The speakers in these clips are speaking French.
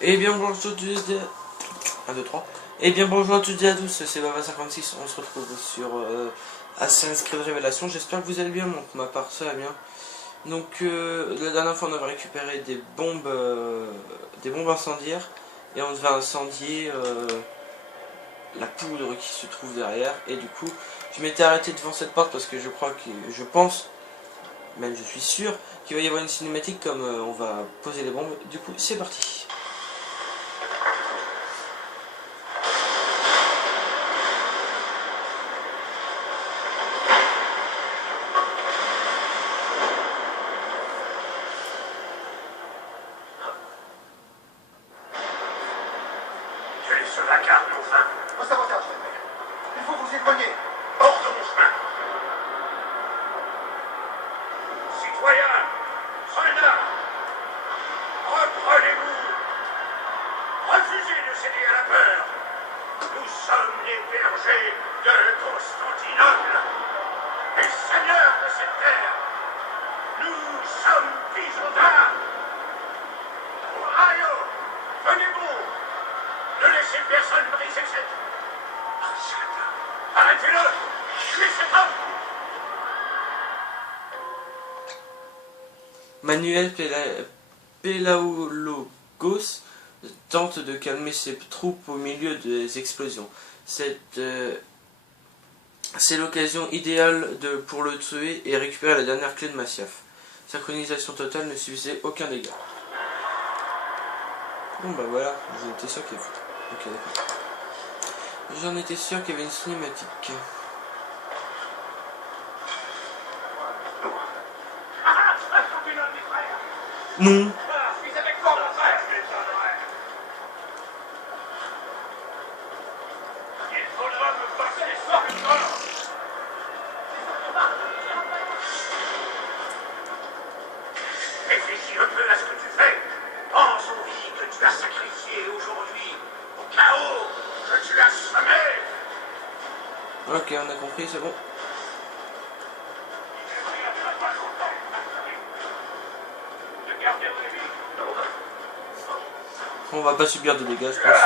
Et bien bonjour à toutes et 1, 2, 3. Et bien bonjour à toutes et à tous, c'est Baba56, on se retrouve sur Assassin's Creed Révélation. J'espère que vous allez bien, donc ma part ça va bien. Donc la dernière fois on avait récupéré des bombes incendiaires et on devait incendier la poudre qui se trouve derrière. Et du coup je m'étais arrêté devant cette porte parce que je pense, même je suis sûr qu'il va y avoir une cinématique comme on va poser les bombes. Du coup c'est parti. Sur la carte, enfin. Au sabotage, Manuel. Il faut vous éloigner. Hors de mon chemin. Citoyens, soldats, reprenez-vous. Refusez de céder à la peur. Nous sommes les bergers de Constantinople, les seigneurs de cette terre. Nous sommes Byzantins. Ohio, venez-vous. Ne laissez personne briser cette... Arrêtez-le. Tuez cet homme. Manuel Pelaologos tente de calmer ses troupes au milieu des explosions. C'est l'occasion idéale pour le tuer et récupérer la dernière clé de Masyaf. Synchronisation totale ne suffisait aucun dégât. Bon bah voilà, j'en étais sûr qu'il y avait... Ok, d'accord. J'en étais sûr qu'il y avait une cinématique. Non. Je suis avec toi, mon frère. Il faudra me passer ça. Réfléchis un peu à ce que tu fais. Pense aux vies que tu as sacrifiées aujourd'hui, au chaos que tu as semé. Ok, on a compris, c'est bon. On va pas subir de dégâts, je pense.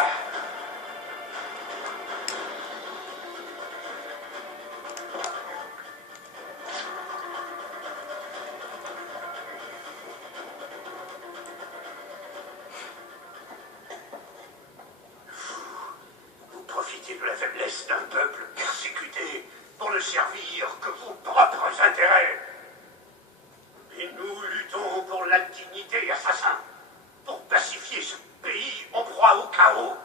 Vous profitez de la faiblesse d'un peuple persécuté pour ne servir que vos propres intérêts. Et nous luttons pour la dignité, assassin, pour pacifier ce pays en proie au chaos.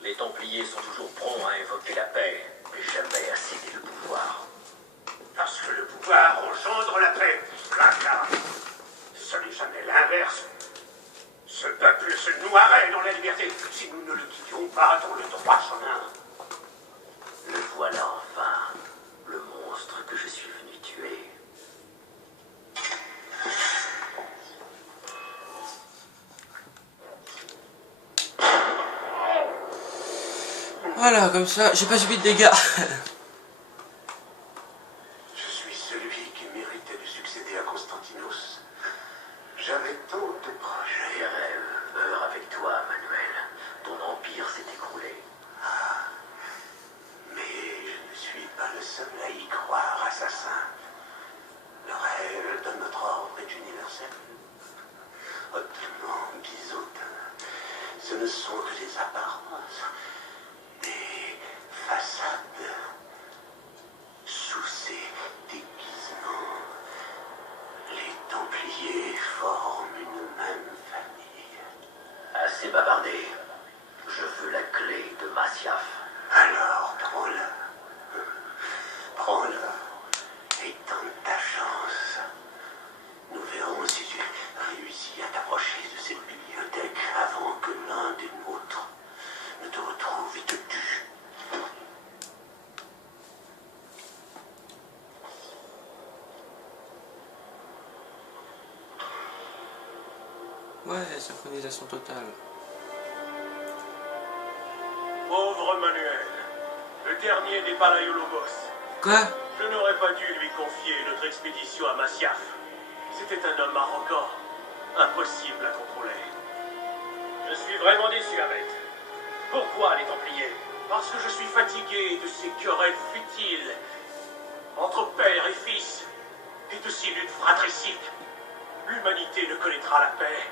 Les Templiers sont toujours prompts à invoquer la paix, mais jamais à céder le pouvoir. Parce que le pouvoir engendre la paix. Là, ce n'est jamais l'inverse. Ce peuple se noierait dans la liberté si nous ne le quittions pas dans le droit chemin. Le voilà enfin, le monstre que je suis venu tuer. Voilà, comme ça, j'ai pas subi de dégâts. Je suis celui qui méritait de succéder à Constantinos. J'avais tant de projets. Tes rêves meurent avec toi, Manuel. Ton empire s'est écroulé. Mais je ne suis pas le seul à y croire, assassin. Le rêve de notre ordre est universel. Ottoman, byzantin, ce ne sont que des apparences, des façades. Sous ces déguisements, les Templiers forment une même famille. Assez bavardé. Je veux la clé de Masyaf. Alors, prends-la. Prends-la et tente ta chance. Nous verrons si tu réussis à t'approcher de cette bibliothèque avant que l'un des nôtres ne te retrouve et te tue. Ouais, synchronisation totale. Pauvre Manuel, le dernier des Palaiologos. Quoi? Je n'aurais pas dû lui confier notre expédition à Masyaf. C'était un homme arrogant, impossible à contrôler. Je suis vraiment déçu, Ahmed. Pourquoi les Templiers? Parce que je suis fatigué de ces querelles futiles entre père et fils et de ces luttes fratricides. L'humanité ne connaîtra la paix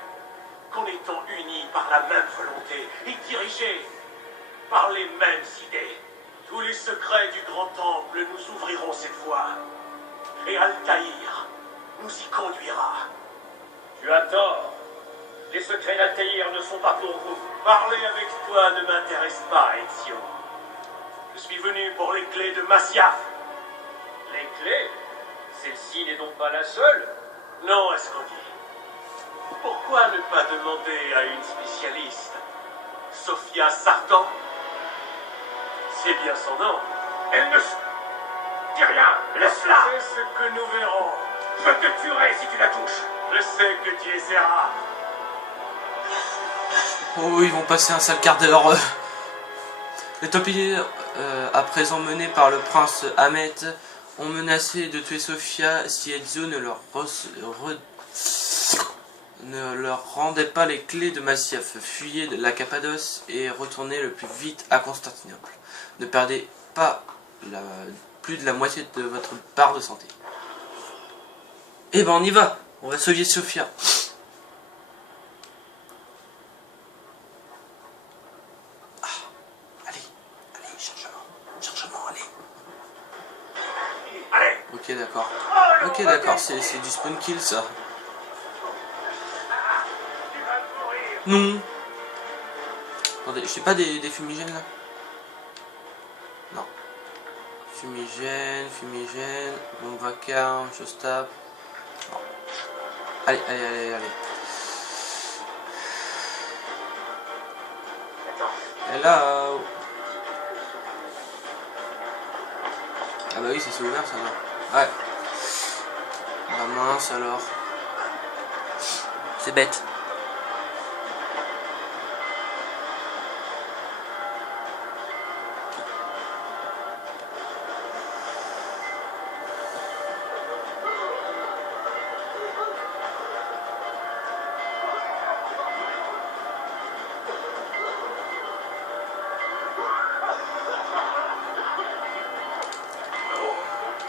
qu'en étant unis par la même volonté et dirigés par les mêmes idées. Tous les secrets du grand temple nous ouvriront cette voie. Et Altaïr nous y conduira. Tu as tort. Les secrets d'Altaïr ne sont pas pour vous. Parler avec toi ne m'intéresse pas, Ezio. Je suis venu pour les clés de Masyaf. Les clés? Celle-ci n'est donc pas la seule? Non, Ascandi. Pourquoi ne pas demander à une spécialiste? Sophia Sartan? C'est bien son nom. Elle ne dit rien. Laisse-la. C'est ce que nous verrons. Je te tuerai si tu la touches. Je sais que tu essaieras. Oh, ils vont passer un sale quart d'heure. Les Templiers, à présent menés par le prince Ahmet, ont menacé de tuer Sophia si Ezio ne leur rendait pas les clés de Masyaf. Fuyez la Cappadoce et retournez le plus vite à Constantinople. Ne perdez pas plus de la moitié de votre part de santé. Eh ben on y va, on va sauver Sophia. Allez. Ok, d'accord. Ok, d'accord, c'est du spawn kill ça. Tu vas mourir. Non. Attendez, je sais pas des fumigènes là? Non. Fumigène, bombe vacarme, showstop. Non. Allez. Hello. Ah bah oui, c'est ouvert ça là. Ouais. Ah mince alors. C'est bête.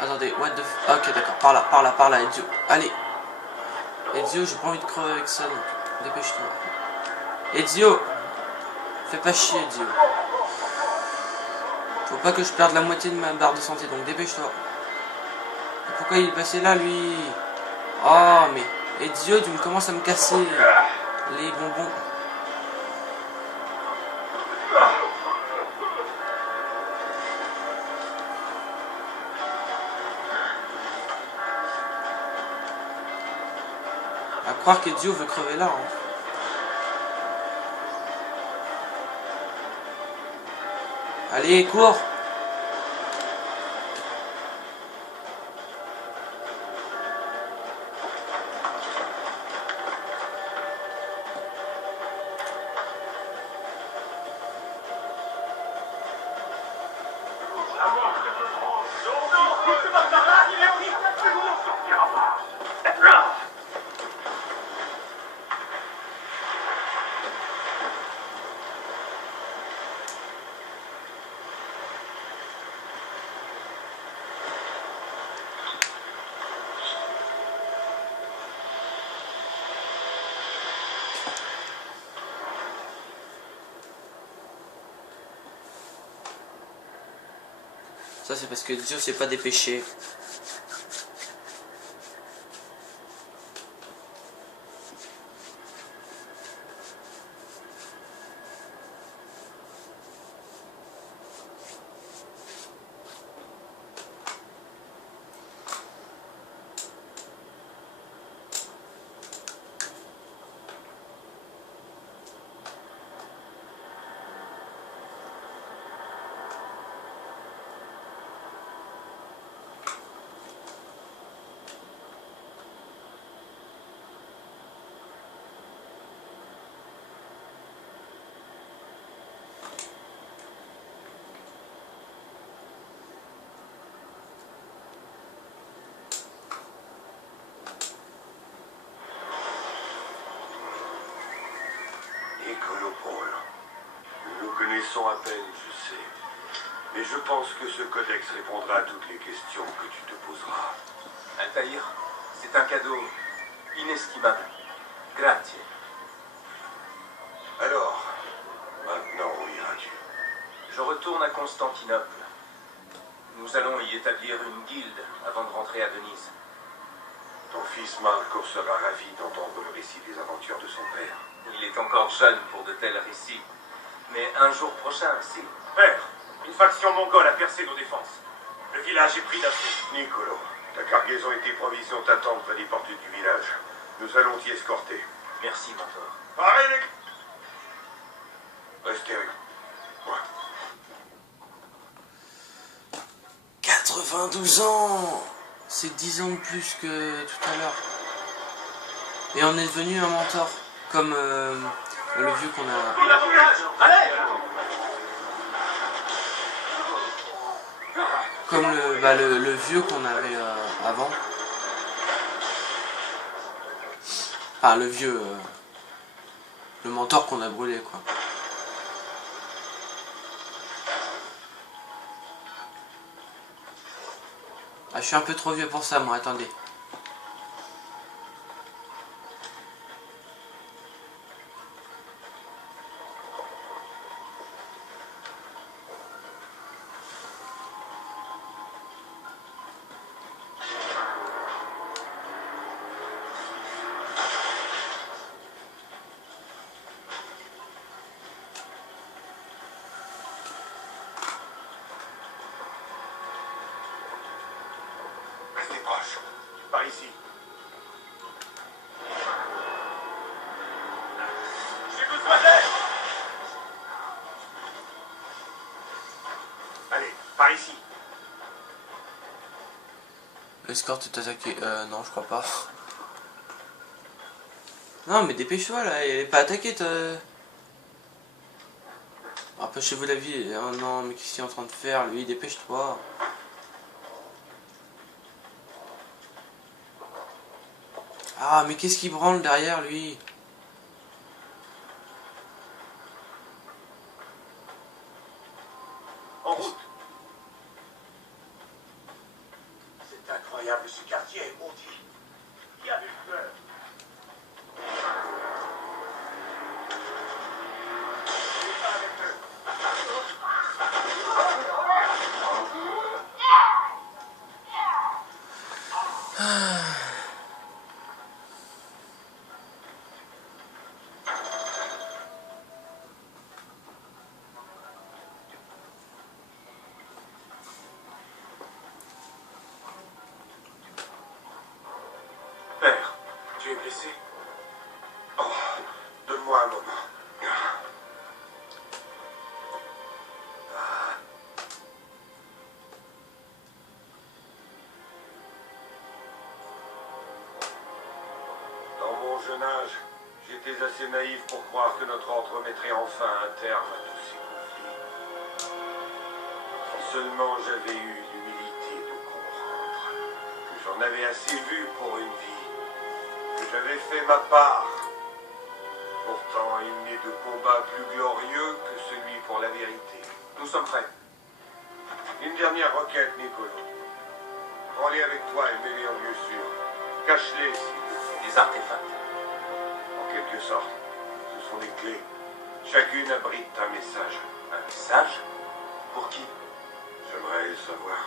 Attendez, what the f... Ok, d'accord, par là, Ezio. Allez. Ezio, j'ai pas envie de crever avec ça, donc dépêche-toi. Ezio. Fais pas chier, Ezio. Faut pas que je perde la moitié de ma barre de santé, donc dépêche-toi. Pourquoi il est passé là, lui? Oh, mais... Ezio, tu me commences à me casser les bonbons. À croire qu'Ezio veut crever là. Hein. Allez, cours! Ça c'est parce que Ezio s'est pas dépêché. contrôle. Nous nous connaissons à peine, je sais. Mais je pense que ce codex répondra à toutes les questions que tu te poseras. Altaïr, c'est un cadeau inestimable. Grazie. Alors, maintenant, où iras-tu? Je retourne à Constantinople. Nous allons y établir une guilde avant de rentrer à Venise. Ton fils Marco sera ravi d'entendre le récit des aventures de son père. Il est encore jeune pour de tels récits. Mais un jour prochain, si. Père, une faction mongole a percé nos défenses. Le village est pris d'assaut. Nicolo, ta cargaison et tes provisions t'attendent près des portes du village. Nous allons t'y escorter. Merci, mentor. Parez les... Restez avec moi. 92 ans! C'est 10 ans de plus que tout à l'heure. Et on est devenu un mentor. Comme le vieux qu'on a... Allez! Comme le vieux qu'on avait avant. Enfin, le vieux... le mentor qu'on a brûlé, quoi. Ah, je suis un peu trop vieux pour ça, moi, attendez. Restez proches. Par ici. J'ai besoin d'aide! Allez, par ici. L'escorte est attaquée. Non, je crois pas. Non, mais dépêche-toi, là. Elle est pas attaquée, Empêchez-vous la vie. Oh non, mais qu'est-ce qu'il est en train de faire, lui? Dépêche-toi. Ah, mais qu'est-ce qu'il branle derrière, lui? En route. C'est incroyable ce quartier, maudit. Qui a eu peur? Père, tu es blessé? Oh, donne-moi un moment. Dans mon jeune âge, j'étais assez naïf pour croire que notre ordre mettrait enfin un terme à tous ces conflits. Si seulement j'avais eu l'humilité de comprendre que j'en avais assez vu pour une vie, que j'avais fait ma part. Pourtant, il n'est de combat plus glorieux que celui pour la vérité. Nous sommes prêts. Une dernière requête, Nicolo. Prends-les avec toi et mets-les en lieu sûr. Cache-les si Des artefacts. en quelque sorte. Ce sont des clés. Chacune abrite un message. Un message? Pour qui? J'aimerais le savoir.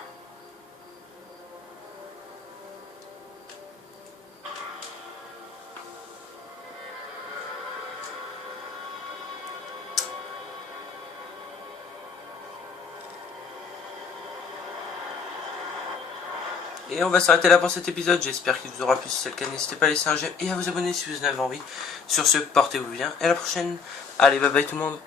Et on va s'arrêter là pour cet épisode. J'espère qu'il vous aura plu. Si c'est le cas, n'hésitez pas à laisser un j'aime et à vous abonner si vous en avez envie. Sur ce, portez-vous bien et à la prochaine. Allez, bye bye tout le monde.